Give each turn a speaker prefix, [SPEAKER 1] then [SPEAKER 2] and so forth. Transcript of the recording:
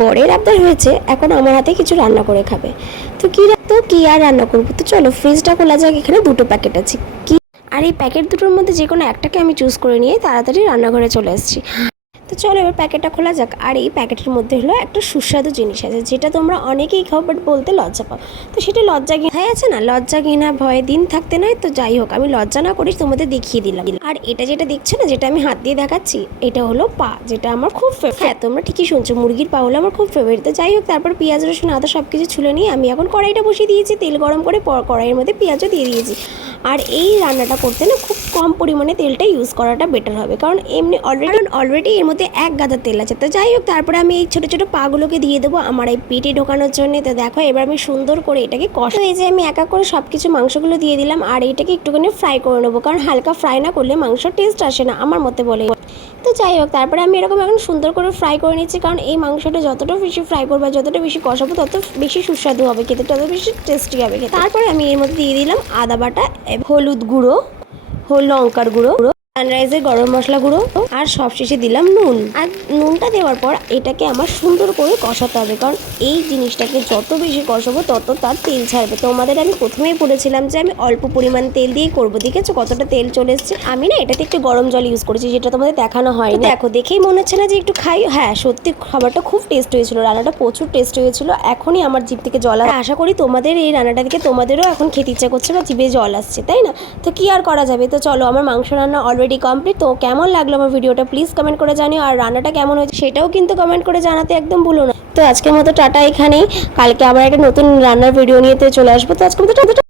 [SPEAKER 1] বরের আবদার হয়েছে, এখন আমার হাতে কিছু রান্না করে খাবে। তো কি রাখতো কি আর রান্না করব? তো চলো ফ্রিজটা খোলা যাক, এখানে দুটো প্যাকেট আছে। কি আর এই প্যাকেট দুটোর মধ্যে যে কোনো একটাকে আমি চুজ করে নিয়ে তাড়াতাড়ি রান্নাঘরে চলে এসেছি চলো এবার প্যাকেটটা খোলা যাক। আর এই প্যাকেটের মধ্যে হলো একটা সুস্বাদু জিনিস আছে, যেটা তোমরা অনেকেই খাও বাট বলতে লজ্জা পাও। তো সেটা লজ্জা ঘৃণা আছে না? লজ্জা ঘৃণা, ভয়ে, দিন থাকতে নয় তো যাই হোক, আমি লজ্জা না করি তোমাদের দেখিয়ে দিলাম। আর এটা যেটা দেখছ না, যেটা আমি হাত দিয়ে দেখাচ্ছি, এটা হলো পা, যেটা আমার খুব ফেভারিট হ্যাঁ তোমরা ঠিকই শুনছো, মুরগির পা হলো আমার খুব ফেভারিট তো যাই হোক, তারপর পেঁয়াজ, রসুন, আদা সব কিছু ছুলে নিয়ে আমি এখন কড়াইটা বসিয়ে দিয়েছি, তেল গরম করে কড়াইয়ের মধ্যে পেঁয়াজও দিয়ে দিয়েছি। আর এই রান্নাটা করতে না খুব কম পরিমাণে তেলটা ইউজ করাটা বেটার হবে, কারণ এমনি অলরেডি অলরেডি এর মধ্যে এক গাদা তেল আছে। তো যাই হোক, তারপরে আমি এই ছোটো ছোটো পাগুলোকে দিয়ে দেবো আমার এই পেটে ঢোকানোর জন্য। তো দেখো, এবার আমি সুন্দর করে এটাকে কষা এই যে আমি একা করে সব কিছু মাংসগুলো দিয়ে দিলাম, আর এটাকে একটুখানি ফ্রাই করে নেব। কারণ হালকা ফ্রাই না করলে মাংস টেস্ট আসে না, আমার মতে বলে। তো যাই হোক, তারপরে আমি এরকম এখন সুন্দর করে ফ্রাই করে নিচ্ছি, কারণ এই মাংসটা যতটা বেশি ফ্রাই করব যতটা বেশি কষাবো, তত বেশি সুস্বাদু হবে খেতে, তত বেশি টেস্টি হবে খেতে। তারপরে আমি এর মধ্যে দিয়ে দিলাম আদা বাটা হলুদ গুঁড়ো লঙ্কার গুঁড়ো। সানরাইজের গরম মশলা গুঁড়ো আর সবশেষে দিলাম নুন। আর নুনটা দেওয়ার পর এটাকে আমার সুন্দর করে কষাতে হবে, কারণ এই জিনিসটাকে যত বেশি কষাবো তত তার তেল ছাড়বে। তোমাদের আমি প্রথমেই বলেছিলাম যে আমি অল্প পরিমাণ তেল দিয়েই করব। দেখেছ কতটা তেল চলে এসছে? আমি না এটাতে একটু গরম জল ইউজ করেছি, যেটা তোমাদের দেখানো হয় দেখো, দেখেই মনে হচ্ছে না যে একটু খাই? হ্যাঁ সত্যি খাবারটা খুব টেস্ট হয়েছিল, রান্নাটা প্রচুর টেস্ট হয়েছিল। এখনই আমার জিভ থেকে জল আশা করি তোমাদের এই রান্নাটা থেকে তোমাদেরও এখন খেতে ইচ্ছা করছে বা জিভে জল আসছে, তাই না? তো কি আর করা যাবে? তো চলো, আমার মাংস রান্না অলরেডি কমপ্লিট তো কেমন লাগল আমার ভিডিওটা? প্লিজ কমেন্ট করে জানিও। আর রান্নাটা কেমন হয়েছে সেটাও কিন্তু কমেন্ট করে জানাতে একদম ভুলো না। তো আজকের মতো টাটা এখানেই। কালকে আবার একটা নতুন রান্নার ভিডিও নিয়ে চলে আসব। তো আজকের মতো টাটা।